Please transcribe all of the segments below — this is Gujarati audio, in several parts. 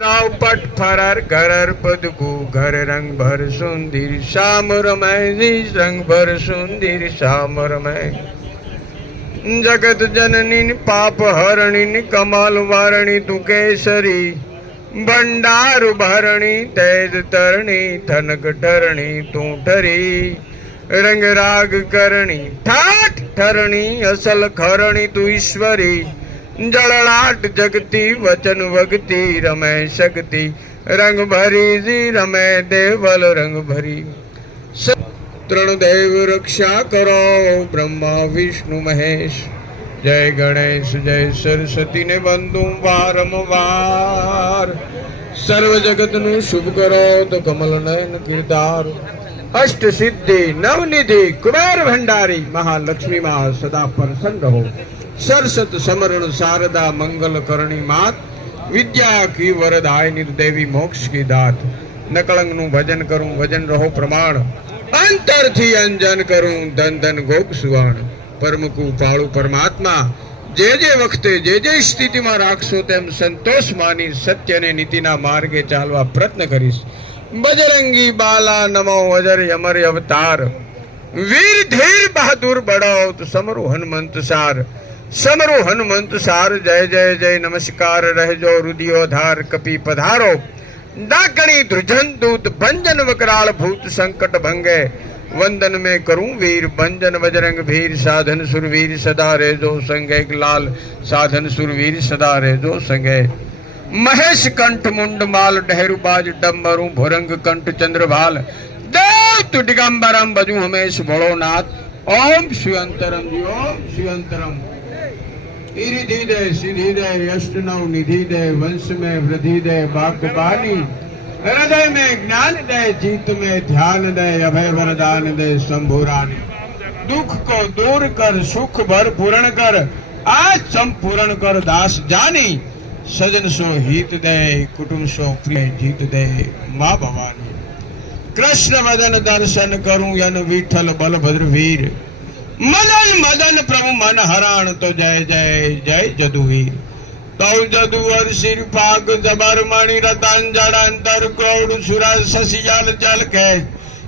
રાવ પટ ફરાર ઘરર પદકુ ઘર રંગ ભર સુંદર, શ્યામ રમાય રંગ ભર સુંદર, શ્યામ રમાય. જગત જનની પાપ હરણી કમાલ વારણી તું કેસરી, ભંડાર ભરણી તેજ તરણી થનક ટરણી તું ઠરી રંગ રાગ કરણી, ઠાઠ ઠરણી, અસલ ખરણી તું ઈશ્વરી. જળલાટ જગતી, વચન વગતી, રમે શક્તિ. રંગ ભરી જી રમે દેવલ રંગ ભરી. સ- ત્રણ દેવ રક્ષા કરો, બ્રહ્મા, વિષ્ણુ, મહેશ. જય ગણેશ, જય સરસ્વતી ને બંધુ વારંવાર. સર્વ જગતનું શુભ કરો તો કમલ નયન કિરદાર. અષ્ટ સિદ્ધિ, નવનિધિ, કુબેર ભંડારી, મહાલક્ષ્મી માં સદા પ્રસન્ન રહો સરસત સમરણ શારદા મંગલ કરણી માત, વિદ્યા કી વરદાય નિર્દેવી મોક્ષ કી દાત. નકળંગનું ભજન કરું, ભજન રહો પ્રમાણ. અંતરથી અંજન કરું, ધન ધન ગોપ સુવર્ણ પરમકુ પાળું પરમાત્મા, જે જે વખતે જે જે સ્થિતિમાં રાખશો તેમ સંતોષ માની સત્ય ને નીતિના માર્ગે ચાલવા પ્રયત્ન કરીશ. બજરંગી બાલા નમો અજર અમર અવતાર. વીર ધીર બહાદુર બળાવ તો સમરુ હનુમંત સાર. સમરુ હનુમંત સાર જય જય જય નમસ્કાર રહેજો રુદિયોધાર કપી પધારો ડાકણી ધ્રુજન દૂત ભંજન વકરાળ ભૂત સંકટ ભંગે વંદન में करूं वीर भंजन बजरंग भीर साधन सुरवीर सदा रेजो संगे लाल साधन सुरवीर सदा रेजो संगे महेश कंठ मुंड माल डहरू बाज डम्बरू भुरंग कंठ चंद्रभाल देव दिगंबरम बजू हमेश भोलोनाथ ओम शिवंतरम जी ओम शिवंतरम નિધિ દે સિદ્ધિ દે અષ્ટનવ નિધિ દે વંશ મે વૃદ્ધિ દે બાપ બાની હૃદય મે જ્ઞાન દે જીત મે ધ્યાન દે અભય વરદાન દે શંભુરાન દુઃખ કો દૂર કર, સુખ ભર પૂરણ કર. આ સંપૂર્ણ કર દાસ જાની. સજન સો હિત દે, કુટુંબ સો પ્રિય જીત દે મા ભવાની. કૃષ્ણ વદન દર્શન કરું યન વિઠ્ઠલ બલભદ્ર વીર મદન મદન પ્રભુ મન હરાણ તો જય જય જય જદુવીર. તૌ જદુવર શિર પાક જબર મણી રતન જળ અંતર ક્રોડ સુરા સસિયાલ જલ કે.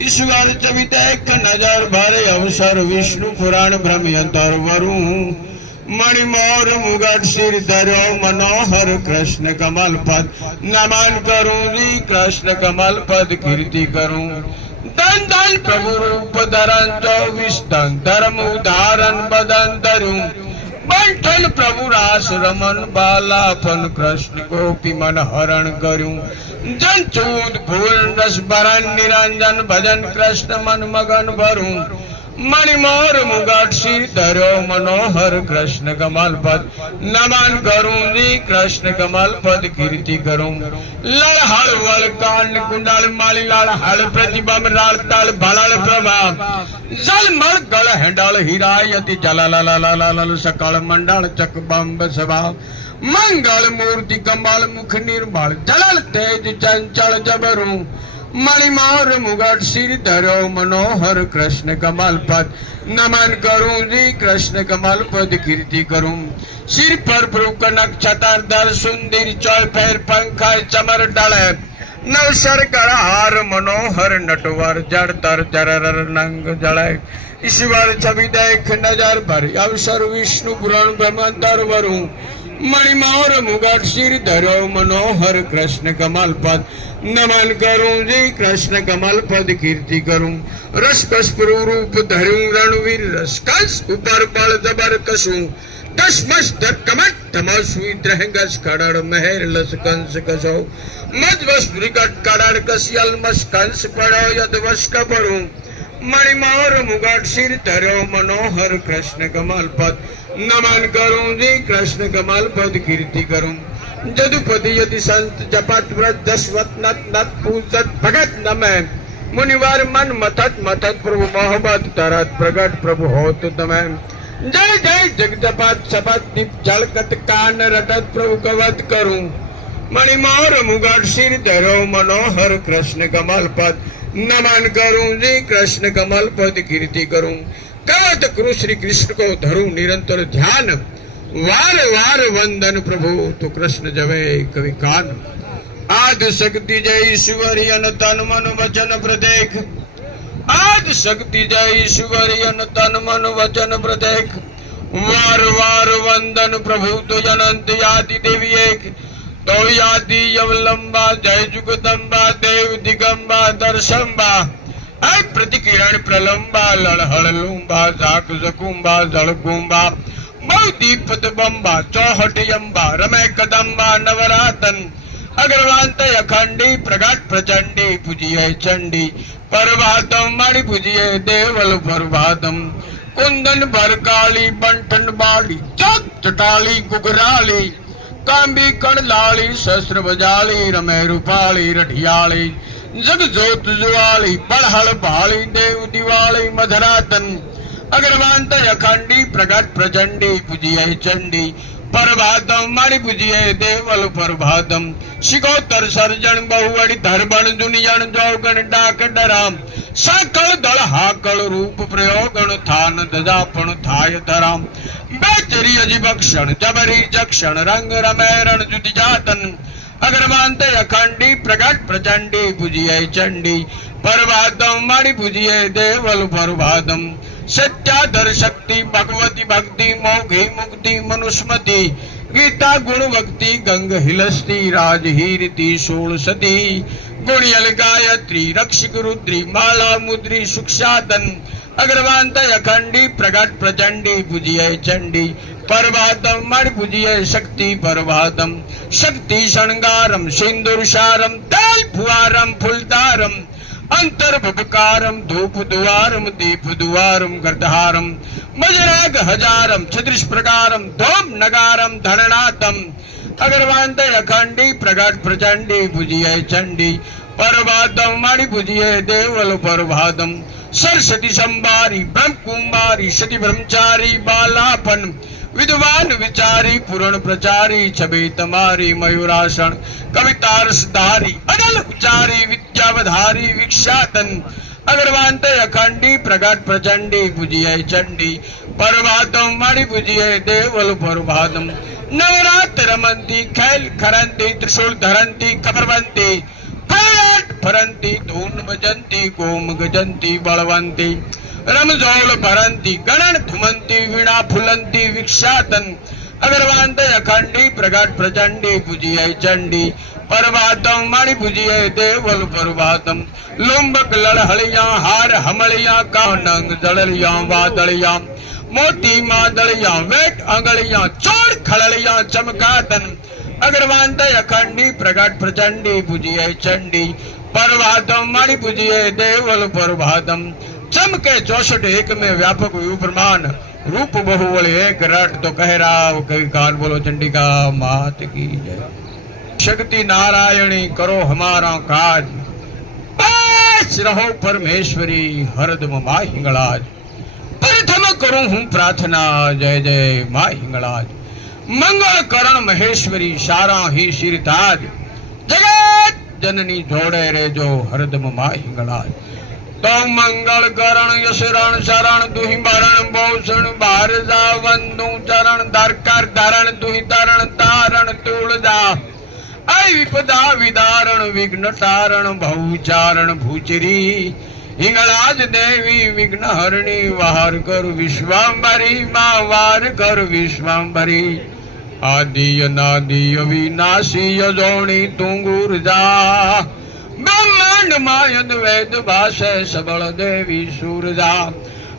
ઈશ્વર ચવિત એક નજર ભરે અવસર વિષ્ણુ પુરાણ ભ્રમ્યંતર વરું મણિ મોર મુગટ શિર ધર્યો મનોહર કૃષ્ણ કમલ પદ. નમન કરું કૃષ્ણ કમલ પદ કીર્તિ કરું. ધન ધન પ્રભુ રૂપ ધરન ચોવીસ તન ધર્મ ઉદાહરણ બદન ધરું બંઠન પ્રભુ રાસ રમન બાલાપન કૃષ્ણ ગોપી મન હરણ કર્યું જન ચૂદ ભૂલ રસ ભરણ નિરંજન ભજન કૃષ્ણ મન મગન ભરું મણિમોર શ્રી ધર્યો મનોહર કૃષ્ણ કમલ પદ. નમન કરું દી કૃષ્ણ કમલ પદ, કીર્તિ કરું. લળ હળ વળ કાંડ કુંડાળ માલી લાળ હળ પ્રતિબમ રાળ તાળ ભલાળ પ્રભા જલ મળ ગળ હેંડાળ હિરાયતી જલાલાલાલાલાલ સકળ મંડળ ચક બંબ સભા મંગળ મૂર્તિ કમલ મુખ નિર્મળ જલલ તેજ ચંચળ જબરું. મણિમોર મુગટ શિર ધર્યો મનોહર કૃષ્ણ કમલપદ નમન કરું જી કૃષ્ણ કમલપદ કીર્તિ કરું. શિર પર ભ્રુ કનક છતર દર સુંદર ચોય ફેર પંખાય ચમર ડળે. નવસર કર હાર મનોહર નટવર જળતર ચરર નંગ જળાય ઈશ્વર છબી દેખ નજર ભરી અવસર વિષ્ણુ પુરાણ બ્રહ્માંતર વરું. મણિમોર મુગટ શિર ધર્યો મનોહર કૃષ્ણ કમલપદ પદ. નમન કરું જય કૃષ્ણ કમલ પદ કીર્તિ કરું. રસ કસ્પરૂ રૂપ ધર્યું રણવીર રસકસ ઉપર બળ જબર કશું. દસમસ ધરકમટ ધમસુઈ દ્રહંગસ કડળ મહેર લસ કંસ કસો મજવસ વિકટ કડળ કસિયલ મસ કંસ પડો યદવસ કપરું. મણિમાર મુગટ શિર ધર્યો મનોહર કૃષ્ણ કમલ પદ. નમન કરું જી, કૃષ્ણ કમલ પદ કીર્તિ કરું. જદુપતિ યતિ સંત જપત વ્રત દશવત નત નત પૂજત ભગત નમે મુનિવાર મન મથત મથત પ્રભુ મોહબત તરત પ્રગટ પ્રભુ હોત તમે જય જય જગજપત સપત દીપ જળકત કાન રટત પ્રભુ કવત કરું મણિમોર મુગટ શિર ધરો મનોહર કૃષ્ણ કમલ પદ નમન કરું જી કૃષ્ણ કમલ પદ કીર્તિ કરું કવત કૃ શ્રી કૃષ્ણ કો ધરું નિરંતર ધ્યાન વાર વાર વંદન પ્રભુ, તો કૃષ્ણ જવે કવિ કાન. આદ શક્તિ જય ઈશ્વરી અને તન મન વચન પ્રદેખ. આદ શક્તિ જય ઈશ્વરી તન મન વચન પ્રદેખ. વાર વાર વંદન પ્રભુ, તો જનંત યાદી દેવી એક. તો યાદી અવલંબા, જય જુગદંબા, દેવ દિગંબા, દર્શંબા. આ પ્રતિકિરણ પ્રલંબા, લળહળ લુંબા, ઝાક ઝકુંબા જળકુંબા બહુ દીપત બંબા ચોહટ યંબા રમે કદંબા નવરાતન અગ્રવાંત અખંડી પ્રગાટ પ્રચંડી પૂજીએ ચંડી પરવાદમ મારી પૂજીએ દેવલ પરવાદમ કુંદન ભરકાલી બંઠન બાળી ચક ચટાળી ગુગરાળી તાંબી કણલાળી શસ્ત્ર બજાળી રમે રૂપાળી રઢિયાળી જગ જોત જુવાળી પળહળ ભાળી દેવ દિવાળી મધરાતન અગ્રવાંત અખંડી પ્રગટ પ્રચંડી પૂજ્ય ચંડી પરભાતમ મારી પૂજીએ દેવલ પરભાતમ શિકોતર સર્જન બહુવડી ધરબણ દુનિયણ સાકળ દળ રૂપ પ્રયોગણ થાન દજાપણ થાય ધરામ બેચરી જબરી જક્ષણ રંગ રમેરણ જુદી જાતન અગ્રમાંત અખંડી પ્રગટ પ્રચંડી પૂજ્ય ચંડી પરભાતમ મારી પૂજ્ય દેવલ પરભાતમ સત્યાધર શક્તિ ભગવતી ભક્તિ મોઘી મુક્તિ મનુસ્મતિ ગીતા ગુણ ભક્તિ ગંગ હિલસ્તી રાજ હીરતી સોળ સતી ગુણિયલ ગાયત્રી રક્ષક રુદ્રી માલા મુદ્રી સુક્ષાદન અગ્રવાંત અખંડી પ્રગટ પ્રચંડી પૂજીએ ચંડી પરભાતમ મણ પૂજીએ શક્તિ પરભાતમ શક્તિ શણગારમ સિંદુર સારમ તેલ ફુવારમ ફૂલદારમ અંતર્ભુકારમ ધૂપ દ્વારમ દીપ દ્વારમ ગર્ધહારમ, મજરાગ હજારમ, છત્રીસ પ્રકારમ, ધોમ નગારમ, ધરણાતમ અગરવાંત અખંડી, પ્રગટ પ્રચંડી, ભુજિય ચંડી પરભાતમ મારી પૂજીએ દેવલ પરભાતમ સરસ્વતી સંભારી બ્રહ્મ કુમારી સતી બ્રહ્મચારી, બાલાપન. વિદ્વાન વિચારી, પૂરણ પ્રચારી, છબે તમારી, મયુરાસણ. કવિતારસ ધારી અડલ ઉચારી વિદ્યાવધારી વિક્ષાતન અગરવાંત અખંડી પ્રગટ પ્રચંડી, પૂજીએ ચંડી. પરભાતમ મારી પૂજીએ દેવલ પરભાતમ નવરાત્ર રમંતી, ખેલ ખરંતી ત્રિશુલ ધરંતી, કપરવંતી. ફરાટ ફરંતી ધૂન ભજંતી ગોમ ગજંતી બળવંતી રમઝોલ ભરંતી ગણન ધુમંતી વીણા ફુલંતી વિખ્યાતન અગરવાંત અખંડી પ્રગટ પ્રચંડી પૂજીએ ચંડી પરભાતમ મારી પૂજીએ દેવલ પરભાતમ લુંબક લળહળિયા હાર હમળિયા કાનંગ જળલિયા વાદળિયા મોતી માદળિયા વેટ આંગળિયા ચોડ ખળલિયા ચમકાતન અગ્રવાંત અખંડી પ્રગટ પ્રચંડી પૂજીએ परवादम मणि पूजिए देवल परवादम चम के चौसठ एक में व्यापक हुई रूप बहु बोले एक, रट तो कह रहा कवि काल बोलो चंडिका मात की जय। शक्ति नारायणी करो हमारा काज। बस रहो परमेश्वरी हरदम मा हिंगलाज प्रथम करो हूँ प्रार्थना, जय जय मा हिंगलाज मंगल करण महेश्वरी, सारा ही सिरताज સજ્જનની જોડે રેજો હરદમમાં હિંગળાય તો મંગળ કરણ યશરણ શરણ દુહી મરણ ભૂષણ બાર જા વંદું ચરણ ધરકાર ધરણ દુહી તરણ તારણ તુળદા આય વિપદા વિદારણ વિઘ્ન તારણ ભૌચારણ ભૂચરી હિંગળાજ દેવી વિઘ્ન હરણી વાર કર વિશ્વાંબરી માં વાર કર વિશ્વાંબરી આદિ નાદિય વિનાશી અજોણી તુંગુરજા બ્રહ્માંડ માયદ વેદ ભાષે સબળ દેવી સૂરજા.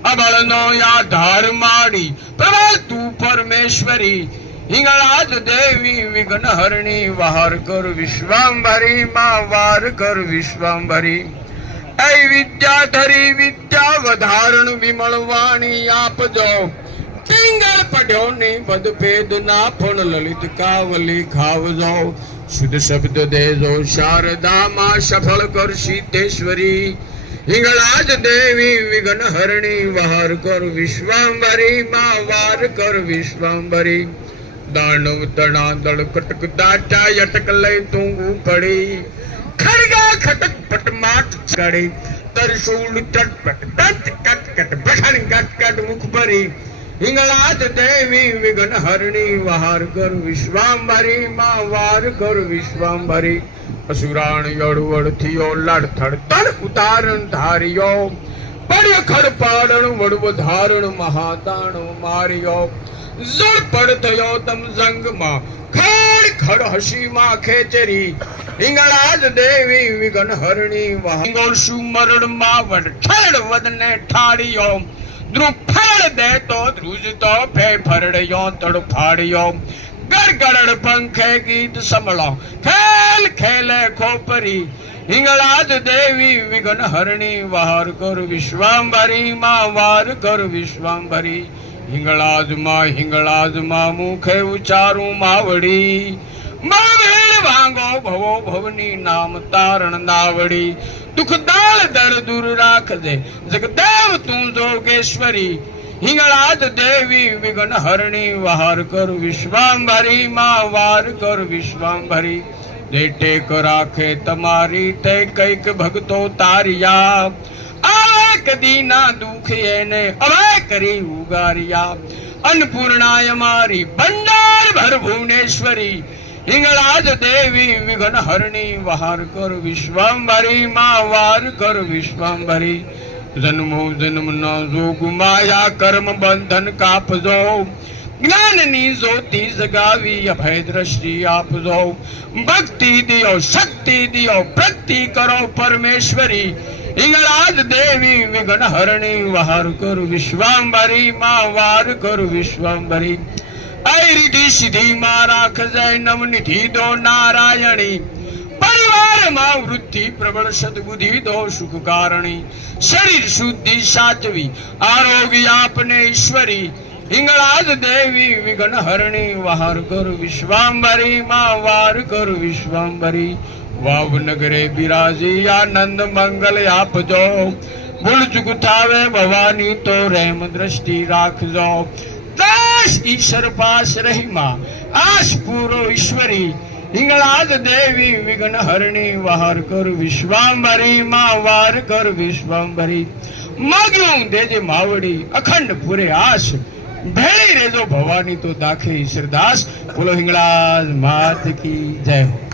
અબળનો આધાર માડી પ્રબળ તું પરમેશ્વરી. હિંગળાજ દેવી વિઘ્ન હરણી વાર કર વિશ્વાંભરી, માં વાર કર વિશ્વાંભરી. એ વિદ્યાધરી વિદ્યા વધારણ વિમળ વાણી આપજો. પડ્યો નહીં બદ ના પણ લલિત કાવલી ખાવજો શુદ્ધ શબ્દ દેજો શારદામાં સફળ કર સિદ્ધેશ્વરી હિંગળાજ દેવી વિઘ્ન હરણી વાર કર વિશ્વાંબરી, માં વાર કર વિશ્વાંબરી. દાણવ તણાદળ કટક દાટા યટક લઈ તું પડી ખડગા ખટક પટ માટ ચડી. તરસૂળ ચટપટ દંત કટ કટ બખણ કટ કટ મુખ ભરી. હિંગળાજ દેવી વિઘ્ન હરણી વહાર કર વિશ્વાંબરી માં વાર કર વિશ્વાંબરી અસુરાણ યડવડ થયો લડ થડ તડ ઉતારણ ધાર્યો. પડ્ય ખડ પાડણ વડવ ધારણ મહાદાણ માર્યો. જળ પડ થયો તમ જંગમાં, ખડ ખડ હસીમાં ખેચરી. હિંગળાજ દેવી વિઘન હરણી વહાર. સુમરણ માવડ ઠડ વદને ઠાડ્યો દ્રુફળ દેતો, ધ્રુજતો ફે ફરડ્યો, તડફાડ્યો. ગડગડ પંખે ગીત સમળો ખેલ, ખેલે ખોપરી. હિંગળાજ દેવી વિઘ્ન હરણી વાર કર વિશ્વાંબરી માં વાર કર વિશ્વાંબરી હિંગળાજમાં હિંગળાજમાં મુખે ઉચારું માવડી. મરવેળ વાંગો ભવો ભવની નામ તારણ નાવડી દુઃખ દાળ દર દૂર રાખજે. જગદેવ તું જોગેશ્વરી. હિંગળાજ દેવી વિઘ્ન હરણી કર વિશ્વાંભરી, માં વાર કર વિશ્વાંભરી. જે ટેક રાખે તમારી તે કંઈક ભગતો તારિયા. આવે કદી ના દુખ એને હવે કરી ઉગારિયા. અન્નપૂર્ણાય મારી ભંડાર ભર ભુવનેશ્વરી. હિંગળાજ દેવી વિઘન હરણી વહાર કર વિશ્વાંભરી માં વાર કર વિશ્વાંભરી જન્મો જન્મ ન જોગ માયા કર્મ બંધન કાપજો જ્ઞાનની જ્યોતિ જગાવી અભય દ્રષ્ટિ આપજો ભક્તિ દિયો શક્તિ દિયો પ્રગતિ કરો પરમેશ્વરી હિંગળાજ દેવી વિઘન હરણી વહાર કર વિશ્વાંભરી માં વાર કર દો નારાયણી. પરિવારમાં વૃદ્ધિ પ્રબળ સદબુદ્ધિ શરીર શુદ્ધિ સાચવી, આરોગ્ય આપને ઈશ્વરી. હિંગળાજ કર વિશ્વાંબરી માં વાર કર વિશ્વાંબરી વાવનગરે બિરાજી આનંદ મંગલ આપજો. ભૂલ ચૂક થાવે ભવાની તો રેમ દ્રષ્ટિ રાખજો. દાસ ઈશ્વર પાસ રહીમાં. આશ પૂરો ઈશ્વરી. હિંગળાજ દેવી વિઘ્ન હરણી વહાર કર વિશ્વાંબરી માં વાર કર વિશ્વાંબરી માગ્યું દેજે માવડી, અખંડ પૂરે આશ. ભેળી રેજો ભવાની તો દાખે ઈશ્વરદાસ બોલો હિંગળાજ માત કી જય હો.